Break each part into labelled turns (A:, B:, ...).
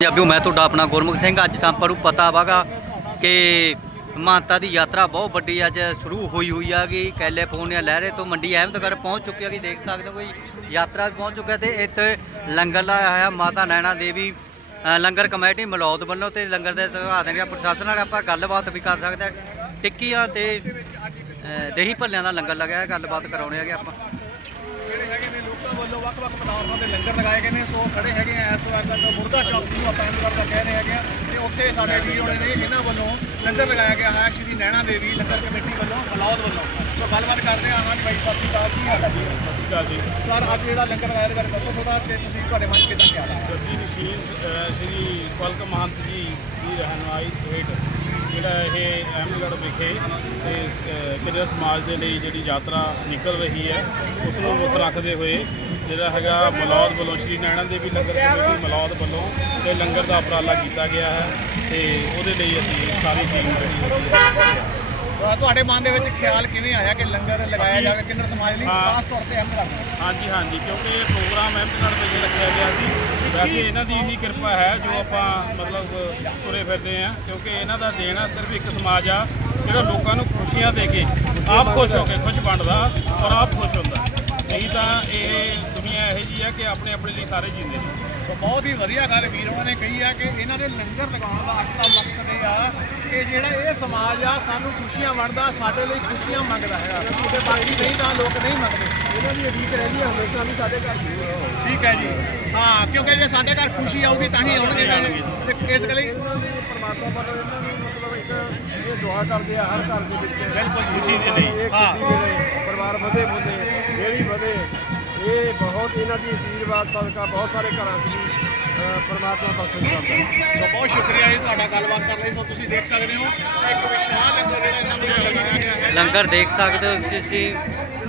A: ਪੰਜਾਬੀਓ ਮੈਂ ਤੁਹਾਡਾ ਆਪਣਾ ਗੁਰਮੁਖ ਸਿੰਘ ਅੱਜ ਤਾਂ ਆਪਾਂ ਨੂੰ ਪਤਾ ਵਾਗਾ ਕਿ ਮਾਨਤਾ ਦੀ ਯਾਤਰਾ ਬਹੁਤ ਵੱਡੀ ਅੱਜ ਸ਼ੁਰੂ ਹੋਈ ਹੋਈ ਆਗੀ ਕੈਲੀਫੋਰਨੀਆ ਲਹਿਰੇ ਤੋਂ ਮੰਡੀ ਅਹਿਮਦਗੜ੍ਹ ਪਹੁੰਚ ਚੁੱਕੀ ਹੈਗੀ ਦੇਖ ਸਕਦੇ ਹੋ ਕੋਈ ਯਾਤਰਾ ਪਹੁੰਚ ਚੁੱਕਿਆ ਤੇ ਇੱਥੇ ਲੰਗਰ ਲਾਇਆ ਹੋਇਆ ਮਾਤਾ ਨੈਣਾ ਦੇਵੀ ਲੰਗਰ ਕਮੇਟੀ ਮਲੌਦ ਵੱਲੋਂ ਤੇ ਲੰਗਰ ਦੇ ਦਿਖਾ ਦੇਣਗੇ। ਪ੍ਰਸ਼ਾਸਨ ਨਾਲ ਆਪਾਂ ਗੱਲਬਾਤ ਵੀ ਕਰ ਸਕਦੇ ਹਾਂ ਟਿੱਕੀਆਂ ਤੇ ਅ, ਦਹੀਂ ਭੱਲਿਆਂ ਦਾ ਲੰਗਰ ਲਗਾਇਆ ਗੱਲਬਾਤ ਕਰਾਉਣੇ ਹੈਗੇ ਆਪਾਂ।
B: ਵੱਲੋਂ ਵੱਖ-ਵੱਖ ਪਦਾਰਥਾਂ ਦੇ ਲੰਗਰ ਲਗਾਏ ਗਏ ਨੇ। ਸੋ ਖੜੇ ਹੈਗੇ ਆ ਇਸ ਵਕਤ ਮੁਰਗਾ ਚੌਕ ਨੂੰ ਆਪਾਂ ਇਹਨੂੰ ਕਰਦਾ ਕਹਿ ਰਹੇ ਹੈਗੇ ਆ। ਤੇ ਉੱਥੇ ਸਾਡੇ ਵੀਰ ਹੋਣੇ ਨੇ ਇਹਨਾਂ ਵੱਲੋਂ ਲੰਗਰ ਲਗਾਇਆ ਗਿਆ ਹੈ ਸ਼੍ਰੀ ਨੈਣਾ ਦੇਵੀ ਲੰਗਰ ਕਮੇਟੀ ਵੱਲੋਂ ਬਲੌਦ ਵੱਲੋਂ। ਸੋ ਗੱਲਬਾਤ ਕਰਦੇ ਹਾਂ ਹਾਂਜੀ ਬਾਈ ਸਤਿ ਸ਼੍ਰੀ ਅਕਾਲ ਕੀ ਹਾਲ ਹੈ ਜੀ?
C: ਸਤਿ ਸ਼੍ਰੀ ਅਕਾਲ ਜੀ।
B: ਸਰ ਅੱਜ ਜਿਹੜਾ ਲੰਗਰ ਲਗਾਇਆ ਬਾਰੇ ਦੱਸੋ ਥੋੜਾ ਤੇ ਤੁਸੀਂ ਤੁਹਾਡੇ ਮਨ ਕਿਦਾਂ ਖਿਆਲ ਹੈ
C: ਗੱਦੀ ਨਸ਼ੀਨ ਸ੍ਰੀ ਪਲਕ ਮਹੰਤ ਜੀ ਦੀ ਰਹਿਨਮਾਈ ਹੇਠ ਜਿਹੜਾ ਇਹ ਅਹਿਮਦਗੜ੍ਹ ਵਿਖੇ ਤੇ ਕਿਰਿਆ ਸਮਾਜ ਦੇ ਲਈ ਜਿਹੜੀ ਯਾਤਰਾ ਨਿਕਲ ਰਹੀ ਹੈ ਉਸ ਨੂੰ ਮੁੱਖ ਰੱਖਦੇ ਹੋਏ ਜਿਹੜਾ ਹੈਗਾ ਮਲੌਦ ਵੱਲੋਂ ਸ਼੍ਰੀ ਨੈਣਾ ਦੇਵੀ ਲੰਗਰ ਕਮੇਟੀ ਮਲੌਦ ਵੱਲੋਂ ਇਹ ਲੰਗਰ ਦਾ ਉਪਰਾਲਾ ਕੀਤਾ ਗਿਆ ਹੈ ਤੇ ਉਹਦੇ ਲਈ ਅਸੀਂ ਸਾਰੀ ਟੀਮ ਜਿਹੜੀ ਹੈਗੀ ਹੈ।
B: ਤੁਹਾਡੇ ਮਨ ਦੇ ਵਿੱਚ ਖਿਆਲ ਕਿਵੇਂ ਆਇਆ ਕਿ ਲੰਗਰ ਲਗਾਇਆ ਜਾਵੇ ਕਿੰਨਰ ਸਮਾਜ ਲਈ। ਖਾਸ ਤੌਰ ਤੇ ਅਹਿਮ ਰੱਖਦੇ
C: ਹਾਂਜੀ ਹਾਂਜੀ ਕਿਉਂਕਿ ਇਹ ਪ੍ਰੋਗਰਾਮ ਅਹਿਮਦਗੜ੍ਹ ਵਿਖੇ ਰੱਖਿਆ ਗਿਆ ਸੀ। ਵੈਸੇ ਇਹਨਾਂ ਦੀ ਹੀ ਕਿਰਪਾ ਹੈ ਜੋ ਆਪਾਂ ਮਤਲਬ ਤੁਰੇ ਫਿਰਦੇ ਆ ਕਿਉਂਕਿ ਇਹਨਾਂ ਦਾ ਦੇਣਾ ਸਿਰਫ ਇੱਕ ਸਮਾਜ ਆ ਜਿਹੜਾ ਲੋਕਾਂ ਨੂੰ ਖੁਸ਼ੀਆਂ ਦੇ ਕੇ ਆਪ ਖੁਸ਼ ਹੋ ਕੇ ਖੁਸ਼ ਵੰਡਦਾ ਔਰ ਆਪ ਖੁਸ਼ ਹੁੰਦਾ। ਨਹੀਂ ਤਾਂ ਇਹ ਦੁਨੀਆ ਇਹੋ ਜੀ ਆ ਕਿ ਆਪਣੇ ਆਪਣੇ ਲਈ ਸਾਰੇ ਜੀਂਦੇ ਨੇ।
B: ਤਾਂ ਬਹੁਤ ਹੀ ਵਧੀਆ ਗੱਲ ਵੀਰ ਹੋਣਾ ਨੇ ਕਹੀ ਆ ਕਿ ਇਹਨਾਂ ਦੇ ਲੰਗਰ ਲਗਾਉਣ ਦਾ ਅੱਜ ਦਾ ਮਕਸਦ ਇਹ ਆ ਕਿ ਜਿਹੜਾ ਇਹ ਸਮਾਜ ਆ ਸਾਨੂੰ ਖੁਸ਼ੀਆਂ ਵੰਡਦਾ ਸਾਡੇ ਲਈ ਖੁਸ਼ੀਆਂ ਮੰਗਦਾ ਹੈ ਤੇ ਬਾਕੀ ਨਹੀਂ ਤਾਂ ਲੋਕ ਨਹੀਂ ਮੰਗਦੇ। ਇਹਨਾਂ ਦੀ ਉਡੀਕ ਰਹਿੰਦੀ ਹੈ ਹਮੇਸ਼ਾ ਵੀ ਸਾਡੇ ਘਰ ਠੀਕ ਹੈ ਜੀ। ਹਾਂ ਕਿਉਂਕਿ ਜੇ ਸਾਡੇ ਘਰ ਖੁਸ਼ੀ ਆਊਗੀ ਤਾਂ ਹੀ ਆਉਣਗੇ। ਤੇ ਇਸ ਲਈ
D: ਪਰਮਾਤਮਾ ਵੱਲੋਂ ਇਹਨਾਂ ਨੂੰ ਇੱਕ ਇਹ ਦੁਆ ਕਰਦੇ ਆ ਹਰ ਘਰ ਦੇ ਵਿੱਚ
B: ਬਿਲਕੁਲ ਜੀ।
C: ਖੁਸ਼ੀ ਦੇ ਲਈ।
D: ਇਹ
B: ਹਾਂ।
D: ਖੁਸ਼ੀ ਮਿਲੇ ਪਰਿਵਾਰ ਵਧੇ ਵਧੇ ਜਿਹੜੀ ਵਧੇ। ਇਹ ਬਹੁਤ ਇਹਨਾਂ ਦੀ ਆਸ਼ੀਰਵਾਦ ਸਦਕਾ ਬਹੁਤ ਸਾਰੇ ਘਰਾਂ 'ਚ ਵੀ ਪਰਮਾਤਮਾ ਬਖਸ਼ਿਸ਼ ਕਰਦਾ।
B: ਸੋ ਬਹੁਤ ਸ਼ੁਕਰੀਆ ਜੀ ਤੁਹਾਡਾ ਗੱਲਬਾਤ ਕਰਨ ਲਈ। ਸੋ ਤੁਸੀਂ ਦੇਖ ਸਕਦੇ ਹੋ ਇੱਕ ਵਿਸ਼ਾਲ ਲੰਗਰ ਜਿਹੜਾ ਇਹਨਾਂ ਦੇ ਲਗਾਇਆ ਹੈ।
A: ਲੰਗਰ ਦੇਖ ਸਕਦੇ ਹੋ ਤੁਸੀਂ।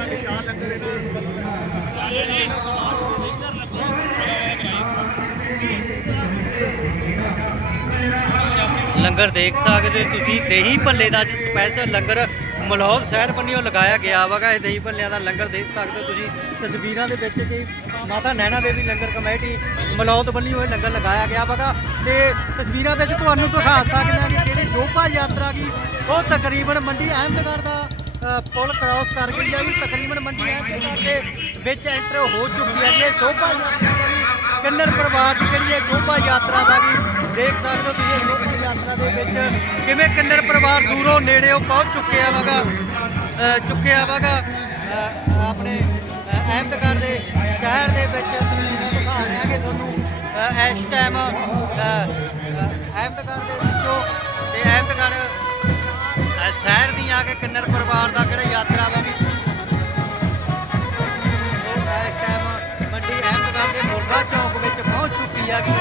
B: ਵਿਸ਼ਾਲ ਲੰਗਰ ਇਹਨਾਂ
A: ਲੰਗਰ ਦੇਖ ਸਕਦੇ ਹੋ ਤੁਸੀਂ। ਦਹੀਂ ਭੱਲੇ ਦਾ ਅੱਜ ਸਪੈਸ਼ਲ ਲੰਗਰ ਮਲੌਦ ਸ਼ਹਿਰ ਬੰਨਿਓ ਲਗਾਇਆ ਗਿਆ ਵਾਗਾ। ਇਹ ਦਹੀਂ ਭੱਲਿਆਂ ਦਾ ਲੰਗਰ ਦੇਖ ਸਕਦੇ ਹੋ ਤੁਸੀਂ। ਤਸਵੀਰਾਂ ਦੇ ਵਿੱਚ ਜੀ ਮਾਤਾ ਨੈਣਾ ਦੇਵੀ ਲੰਗਰ ਕਮੇਟੀ ਮਲੌਦ ਬੰਨਿਓ ਇਹ ਲੰਗਰ ਲਗਾਇਆ ਗਿਆ ਵਾਗਾ। ਤੇ ਤਸਵੀਰਾਂ ਵਿੱਚ ਤੁਹਾਨੂੰ ਦਿਖਾ ਸਕਦੇ ਹਾਂ ਕਿ ਜਿਹੜੀ ਸ਼ੋਭਾ ਯਾਤਰਾ ਕੀ ਉਹ ਤਕਰੀਬਨ ਮੰਡੀ ਅਹਿਮਦਗੜ੍ਹ ਦਾ ਪੁਲ ਕ੍ਰਾਸ ਕਰ ਗਈ ਹੈ ਵੀ ਤਕਰੀਬਨ ਮੰਡੀ ਅਹਿਮਦਗੜ੍ਹ ਦੇ ਵਿੱਚ ਐਂਟਰ ਹੋ ਚੁੱਕੀ ਹੈ। ਜੀ ਇਹ ਸ਼ੋਭਾ ਯਾਤਰਾ ਜਿਹੜੀ ਪਰਿਵਾਰ ਦੀ ਜਿਹੜੀ ਇਹ ਸ਼ੋਭਾ ਯਾਤਰਾ ਦਾ ਦੇਖ ਸਕਦੇ ਹੋ ਤੁਸੀਂ। ਇਹ ਦੇ ਵਿੱਚ ਕਿਵੇਂ ਕਿੰਨਰ ਪਰਿਵਾਰ ਦੂਰੋਂ ਨੇੜੇੋਂ ਪਹੁੰਚ ਚੁੱਕਿਆ ਵਾਗਾ? ਚੁੱਕਿਆ ਵਾਗਾ? ਆਪਣੇ ਅ, ਅਹਿਮਦਗੜ੍ਹ ਦੇ ਸ਼ਹਿਰ ਦੇ ਵਿੱਚ ਤਸਵੀਰਾਂ ਦਿਖਾ ਰਹੇ ਹਾਂਗੇ ਤੁਹਾਨੂੰ ਇਸ ਟਾਈਮ ਅਹਿਮਦਗੜ੍ਹ ਦੇ ਵਿੱਚੋਂ ਤੇ ਅਹਿਮਦਗੜ੍ਹ ਸ਼ਹਿਰ ਦੀ ਆ ਕੇ ਕਿੰਨਰ ਪਰਿਵਾਰ ਦਾ ਕਿਹੜਾ ਯਾਤਰਾ ਵਾ ਵੀ? ਇਸ ਟਾਈਮ ਮੰਡੀ ਅਹਿਮਦਗੜ੍ਹ ਦੇ ਮੁਰਗਾ ਚੌਂਕ ਵਿੱਚ ਪਹੁੰਚ ਚੁੱਕੀ ਆ। ਕਿ